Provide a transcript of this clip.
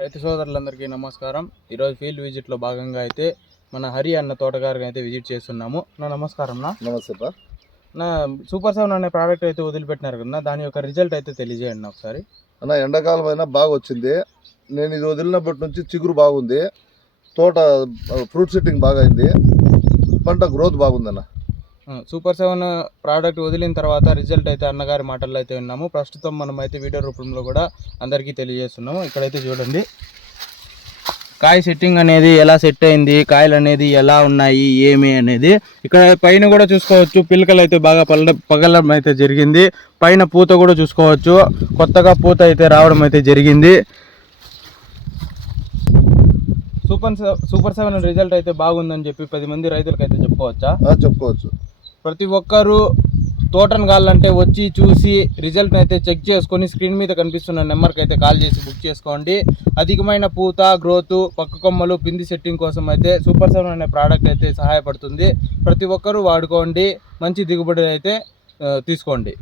రైతు సోదరులందరికీ నమస్కారం. ఈరోజు ఫీల్డ్ విజిట్ లో భాగంగా అయితే మన హరి అన్న తోటగారిని అయితే విజిట్ చేస్తున్నాము. నమస్కారం. నమస్తే సార్. సూపర్ 7 అనే ప్రోడక్ట్ అయితే వదిలిపెట్టినారు కదా, దాని యొక్క రిజల్ట్ అయితే తెలియజేయండి ఒకసారి. అన్న ఎండాకాలం అయినా బాగా వచ్చింది. నేను ఇది వదిలినప్పటి నుంచి చిగురు బాగుంది, తోట ఫ్రూట్ సెట్టింగ్ బాగా అయింది, పంట గ్రోత్ బాగుందన్న. సూపర్ 7 ప్రోడక్ట్ వదిలిన తర్వాత రిజల్ట్ అయితే అన్నగారి మాటల్లో అయితే విన్నాము. ప్రస్తుతం మనం అయితే వీడియో రూపంలో కూడా అందరికీ తెలియజేస్తున్నాము. ఇక్కడైతే చూడండి కాయ సెట్టింగ్ అనేది ఎలా సెట్ అయింది, కాయలు అనేది ఎలా ఉన్నాయి ఏమి అనేది. ఇక్కడ పైన కూడా చూసుకోవచ్చు, పిల్లకలు అయితే బాగా పగలడం అయితే జరిగింది. పైన పూత కూడా చూసుకోవచ్చు, కొత్తగా పూత అయితే రావడం అయితే జరిగింది. సూపర్ 7 రిజల్ట్ అయితే బాగుందని చెప్పి 10 మంది రైతులకు అయితే చెప్పుకోవచ్చా? చెప్పుకోవచ్చు. ప్రతి ఒక్కరూ తోటను కావాలంటే వచ్చి చూసి రిజల్ట్ని అయితే చెక్ చేసుకొని స్క్రీన్ మీద కనిపిస్తున్న నెంబర్కి అయితే కాల్ చేసి బుక్ చేసుకోండి. అధికమైన పూత, గ్రోత్, పక్క కొమ్మలు, పిండి సెట్టింగ్ కోసం అయితే సూపర్ 7 అనే ప్రోడక్ట్ అయితే సహాయపడుతుంది. ప్రతి ఒక్కరూ వాడుకోండి, మంచి దిగుబడి అయితే తీసుకోండి.